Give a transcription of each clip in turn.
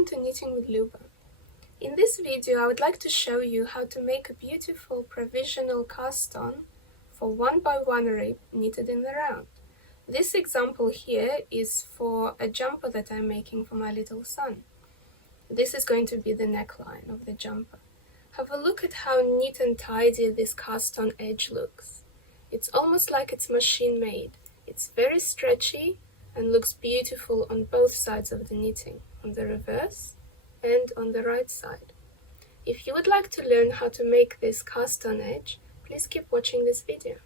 welcome to Knitting with Luba. In this video I would like to show you how to make a beautiful provisional cast on for 1x1 rib knitted in the round. This example here is for a jumper that I'm making for my little son. This is going to be the neckline of the jumper. Have a look at how neat and tidy this cast on edge looks. It's almost like it's machine made. It's very stretchy and looks beautiful on both sides of the knitting, on the reverse and on the right side. If you would like to learn how to make this cast on edge, please keep watching this video.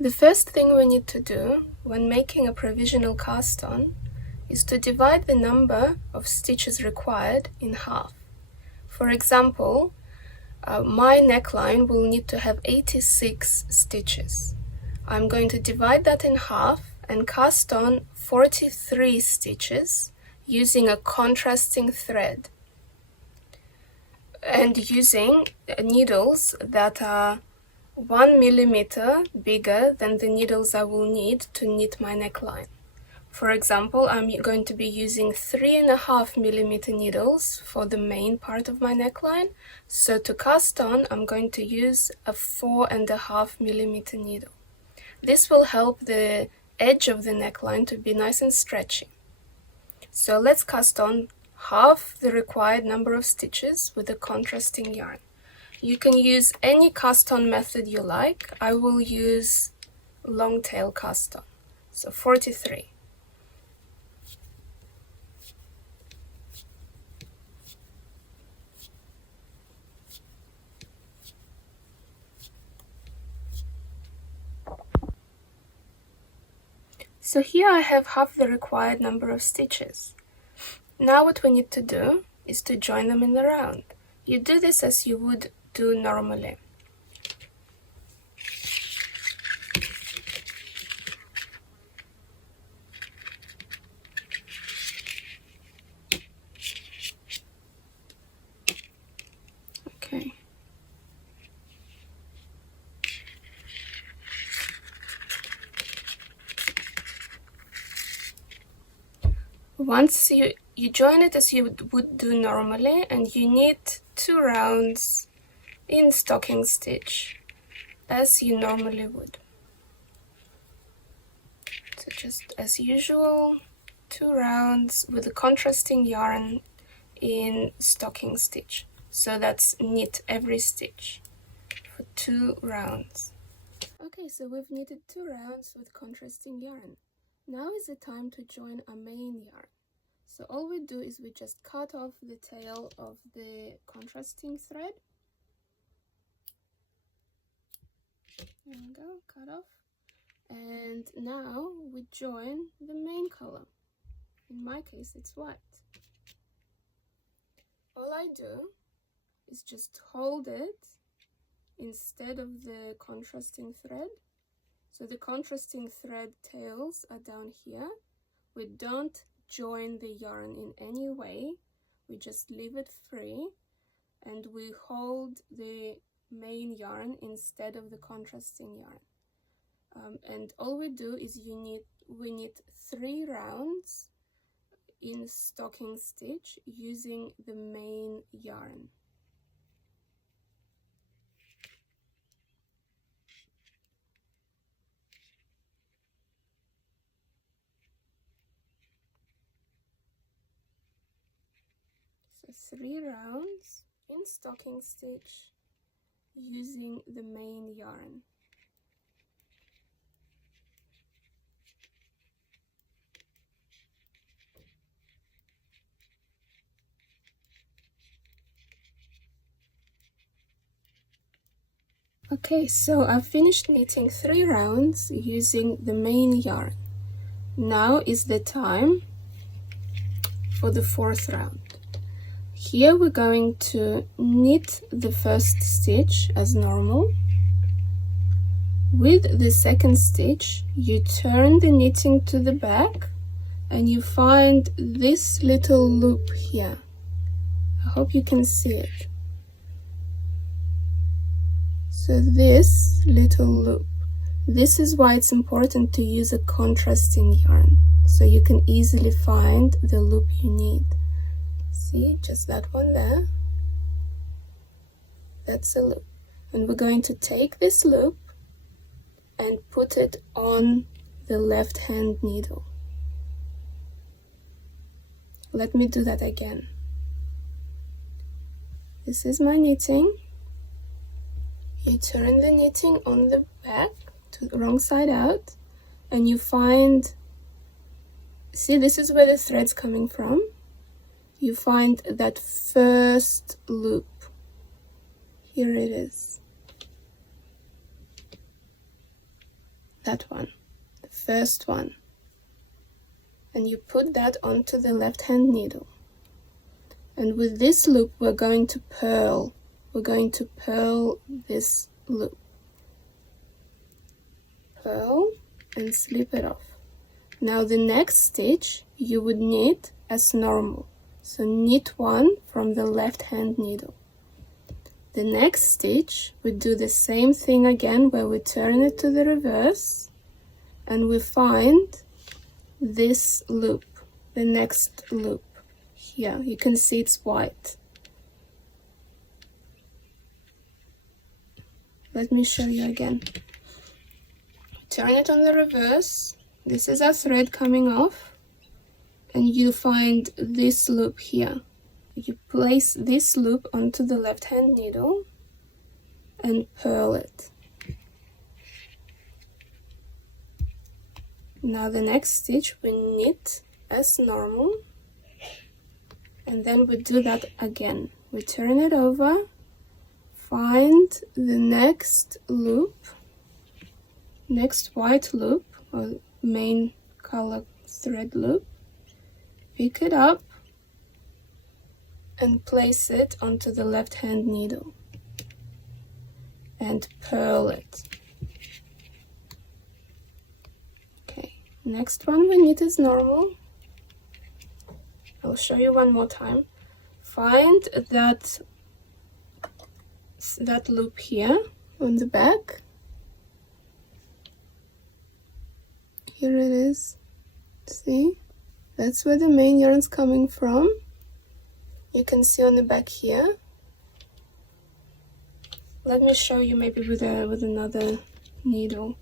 The first thing we need to do when making a provisional cast on is to divide the number of stitches required in half. For example, my neckline will need to have 86 stitches. I'm going to divide that in half and cast on 43 stitches using a contrasting thread and using needles that are 1 millimeter bigger than the needles I will need to knit my neckline. For example, I'm going to be using 3.5 millimeter needles for the main part of my neckline, so to cast on I'm going to use a 4.5 millimeter needle. This will help the edge of the neckline to be nice and stretchy. So let's cast on half the required number of stitches with a contrasting yarn. You can use any cast on method you like. I will use long tail cast on, so 43. So here I have half the required number of stitches. Now what we need to do is to join them in the round. You do this as you would do normally. Okay. Once you join it as you would do normally, and you knit 2 rounds in stocking stitch as you normally would. So just as usual, 2 rounds with a contrasting yarn in stocking stitch. So that's knit every stitch for 2 rounds. Okay, so we've knitted 2 rounds with contrasting yarn. Now is the time to join our main yarn. So all we do is we just cut off the tail of the contrasting thread. There we go, cut off. And now we join the main color. In my case, it's white. All I do is just hold it instead of the contrasting thread. So the contrasting thread tails are down here. We don't join the yarn in any way. We just leave it free and we hold the main yarn instead of the contrasting yarn. And all we do is we knit 3 rounds in stocking stitch using the main yarn. So 3 rounds in stocking stitch using the main yarn. Okay, so I've finished knitting 3 rounds using the main yarn. Now is the time for the 4th round. Here we're going to knit the first stitch as normal. With the second stitch, you turn the knitting to the back and you find this little loop here. I hope you can see it. So this little loop, this is why it's important to use a contrasting yarn. so you can easily find the loop you need. See, just that one there, that's a loop. And we're going to take this loop and put it on the left hand needle. Let me do that again. This is my knitting. You turn the knitting on the back to the wrong side out, and you find, see, this is where the thread's coming from. You find that first loop. Here it is. That one, the first one. And you put that onto the left hand needle. And with this loop, we're going to purl. We're going to purl this loop. Purl and slip it off. Now the next stitch you would knit as normal. So knit one from the left hand needle. The next stitch we do the same thing again, where we turn it to the reverse and we find this loop, the next loop. Here you can see it's white. Let me show you again. Turn it on the reverse. This is our thread coming off, and you find this loop here. You place this loop onto the left hand needle and purl it. Now the next stitch we knit as normal, and then we do that again. We turn it over, find the next loop, next white loop or main color thread loop, pick it up and place it onto the left hand needle and purl it. Okay, next one we knit as normal. I'll show you one more time. Find that loop here on the back. Here it is. See? That's where the main yarn's coming from. You can see on the back here. Let me show you maybe with another needle.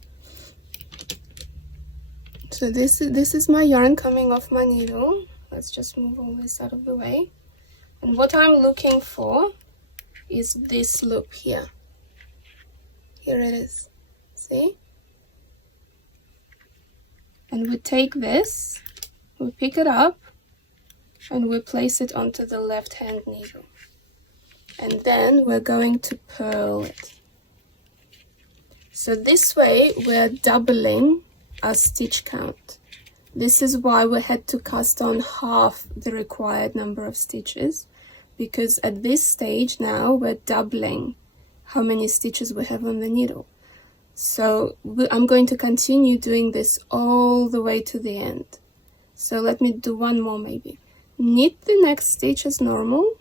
So this is my yarn coming off my needle. Let's just move all this out of the way. And what I'm looking for is this loop here. Here it is. See? And we take this, we pick it up, and we place it onto the left hand needle. And then we're going to purl it. So this way we're doubling our stitch count. This is why we had to cast on half the required number of stitches, because at this stage now we're doubling how many stitches we have on the needle. So I'm going to continue doing this all the way to the end. So let me do one more maybe. Knit the next stitch as normal,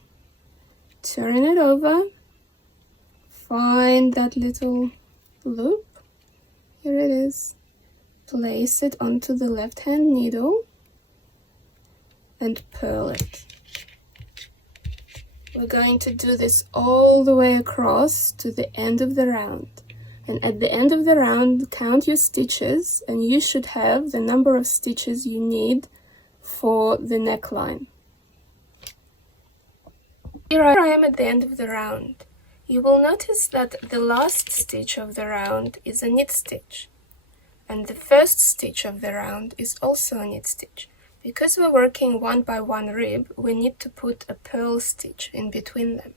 turn it over, find that little loop, here it is, place it onto the left hand needle and purl it. We're going to do this all the way across to the end of the round. And at the end of the round, count your stitches, and you should have the number of stitches you need for the neckline. Here I am at the end of the round. You will notice that the last stitch of the round is a knit stitch, and the first stitch of the round is also a knit stitch. Because we're working one by one rib, we need to put a purl stitch in between them.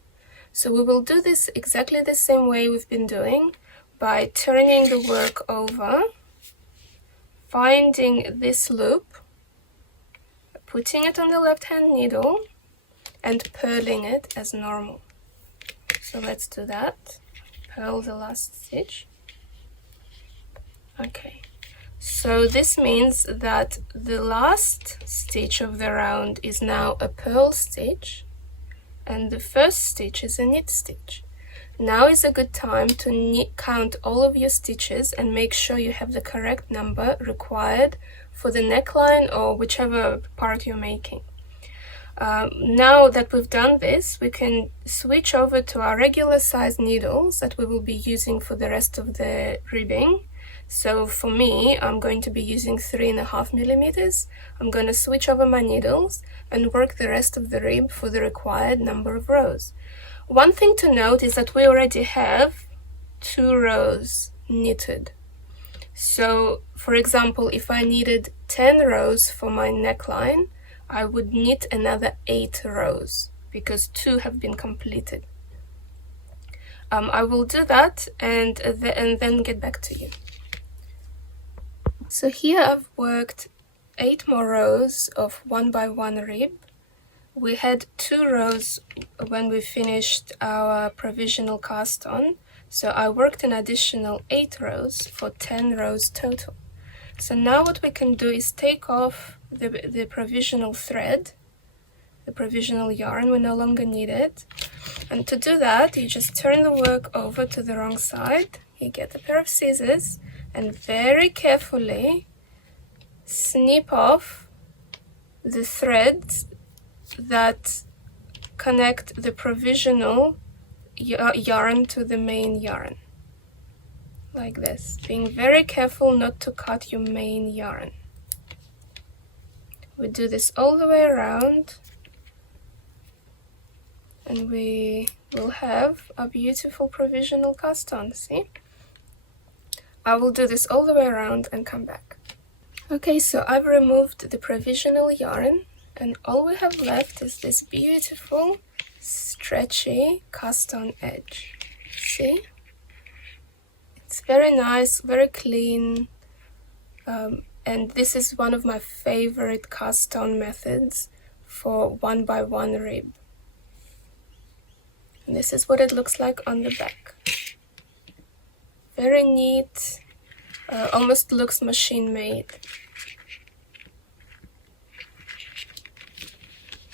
So we will do this exactly the same way we've been doing, by turning the work over, finding this loop, putting it on the left hand needle and purling it as normal. So let's do that. Purl the last stitch. Okay, so this means that the last stitch of the round is now a purl stitch and the first stitch is a knit stitch. Now is a good time to count all of your stitches and make sure you have the correct number required for for the neckline or whichever part you're making. Now that we've done this, we can switch over to our regular size needles that we will be using for the rest of the ribbing. So for me, I'm going to be using 3.5 millimeters. I'm going to switch over my needles and work the rest of the rib for the required number of rows. One thing to note is that we already have 2 rows knitted. So for example, if I needed 10 rows for my neckline, I would knit another 8 rows because 2 have been completed. I will do that and then get back to you. So here I've worked 8 more rows of 1 by 1 rib. We had 2 rows when we finished our provisional cast on, so I worked an additional 8 rows for 10 rows total. So now what we can do is take off the provisional thread, the provisional yarn. We no longer need it. And to do that, you just turn the work over to the wrong side. You get a pair of scissors and very carefully snip off the threads that connect the provisional yarn to the main yarn. Like this, being very careful not to cut your main yarn. We do this all the way around and we will have a beautiful provisional cast on. See? I will do this all the way around and come back. Okay, so I've removed the provisional yarn and all we have left is this beautiful stretchy cast on edge. See? It's very nice, very clean, and this is one of my favorite cast on methods for 1 by 1 rib. And this is what it looks like on the back. Very neat, almost looks machine made.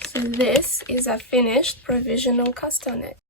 So this is a finished provisional cast on edge.